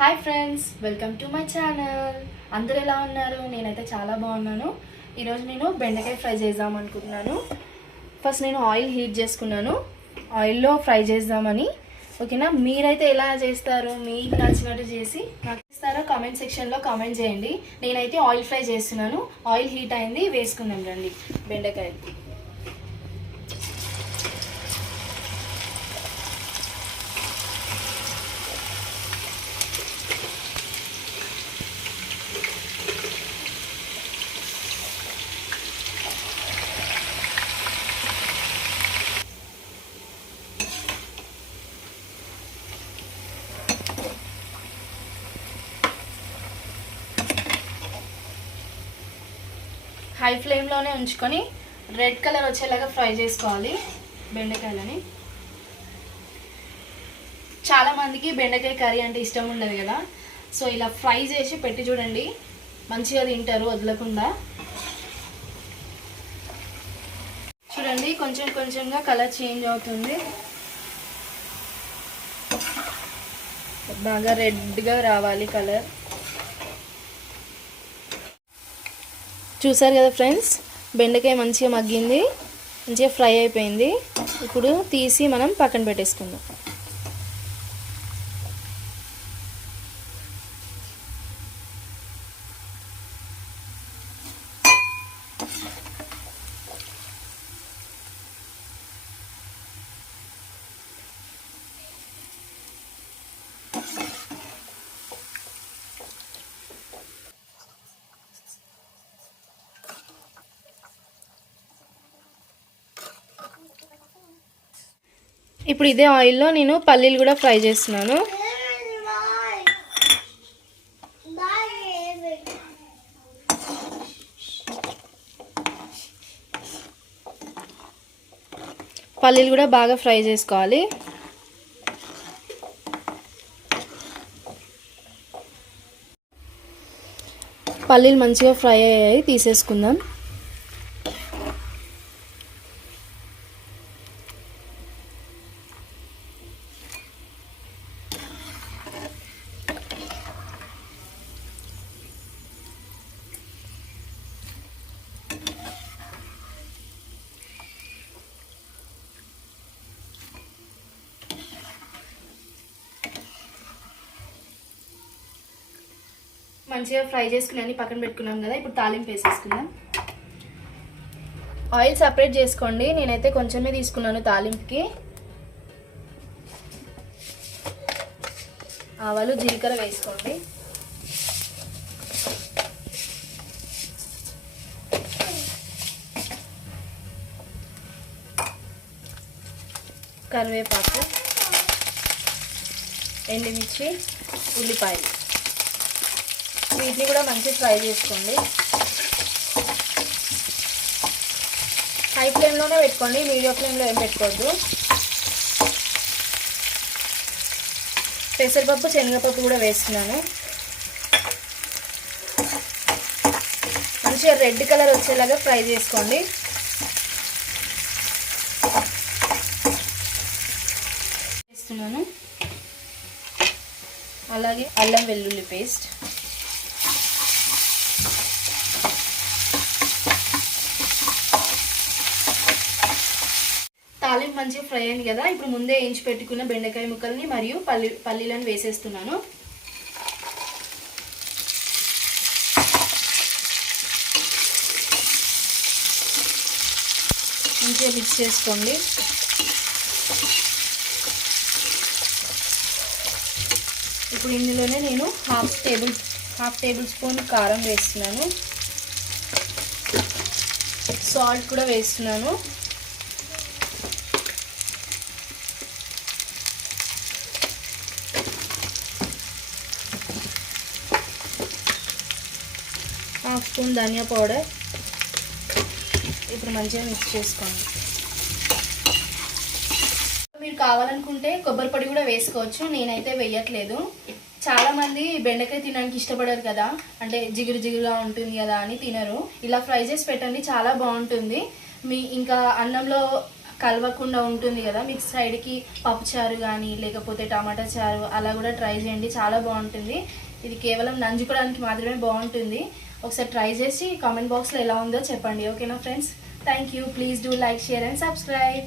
Hi friends welcome to my channel. అందరు ఎలా ఉన్నారు? నేనైతే చాలా బాగున్నాను. ఈరోజు నేను బెండకాయ ఫ్రై చేద్దాం అనుకుంటున్నాను. ఫస్ట్ నేను ఆయిల్ హీట్ చేసుకున్నాను. ఆయిల్లో ఫ్రై చేద్దామని. ఓకేనా? మీరైతే ఎలా చేస్తారు? మీకు నచ్చినట్టు చేసి నాకు ఇస్తారో కామెంట్ సెక్షన్లో కామెంట్ చేయండి. నేనైతే ఆయిల్ ఫ్రై చేస్తున్నాను. ఆయిల్ హీట్ అయింది వేసుకున్నాం రండి. బెండకాయలు. హై ఫ్లేమ్లోనే ఉంచుకొని రెడ్ కలర్ వచ్చేలాగా ఫ్రై చేసుకోవాలి బెండకాయలని. చాలామందికి బెండకాయ కర్రీ అంటే ఇష్టం ఉండదు కదా. సో ఇలా ఫ్రై చేసి పెట్టి చూడండి. మంచిగా తింటారు వదలకుండా. చూడండి కొంచెం కొంచెంగా కలర్ చేంజ్ అవుతుంది. బాగా రెడ్గా రావాలి కలర్. చూసారు కదా ఫ్రెండ్స్? బెండకాయ మంచిగా మగ్గింది మంచిగా ఫ్రై అయిపోయింది. ఇప్పుడు తీసి మనం పక్కన పెట్టేసుకుందాం. ఇప్పుడు ఇదే ఆయిల్లో నేను పల్లీలు కూడా ఫ్రై చేస్తున్నాను. పల్లీలు కూడా బాగా ఫ్రై చేసుకోవాలి. పల్లీలు మంచిగా ఫ్రై అయ్యాయి తీసేసుకుందాం. మంచిగా ఫ్రై చేసుకుని అన్ని పక్కన పెట్టుకున్నాం కదా ఇప్పుడు తాలింపు వేసేసుకుందాం. ఆయిల్ సపరేట్ చేసుకోండి. నేనైతే కొంచెమే తీసుకున్నాను తాలింపుకి. ఆవాలు జీలకర్ర వేసుకోండి. కరివేపాకు ఎండుమిర్చి ఉల్లిపాయలు. వీటిని కూడా మంచిగా ఫ్రై చేసుకోండి. హై ఫ్లేమ్లోనే పెట్టుకోండి మీడియం ఫ్లేమ్లో ఏం పెట్టుకోవద్దు. పెసరపప్పు శనగపప్పు కూడా వేస్తున్నాను మంచిగా రెడ్ కలర్ వచ్చేలాగా ఫ్రై చేసుకోండి. వేస్తున్నాను. అలాగే అల్లం వెల్లుల్లి పేస్ట్. తాలింపు మంచిగా ఫ్రై అయింది కదా ఇప్పుడు ముందే వేయించి పెట్టుకున్న బెండకాయ ముక్కల్ని మరియు పల్లి పల్లీలను వేసేస్తున్నాను. మంచిగా మిక్స్ చేసుకోండి. ఇప్పుడు ఇందులోనే నేను half table half tablespoon కారం వేస్తున్నాను. సాల్ట్ కూడా వేస్తున్నాను. హాఫ్ స్పూన్ ధనియా పౌడర్. ఇప్పుడు మంచిగా మిక్స్ చేసుకోండి. మీరు కావాలనుకుంటే కొబ్బరి పొడి కూడా వేసుకోవచ్చు. నేనైతే వేయట్లేదు. చాలామంది బెండకాయ తినడానికి ఇష్టపడరు కదా. అంటే జిగురు జిగురుగా ఉంటుంది కదా అని తినరు. ఇలా ఫ్రై చేసి పెట్టండి చాలా బాగుంటుంది. మీ ఇంకా అన్నంలో కలవకుండా ఉంటుంది కదా. మీకు సైడ్కి పప్పు చారు కానీ లేకపోతే టమాటా చారు అలా కూడా ట్రై చేయండి. చాలా బాగుంటుంది. ఇది కేవలం నంజుకోవడానికి మాత్రమే బాగుంటుంది. ఒకసారి ట్రై చేసి కామెంట్ బాక్స్లో ఎలా ఉందో చెప్పండి. ఓకేనా friends? Thank you please do like share and subscribe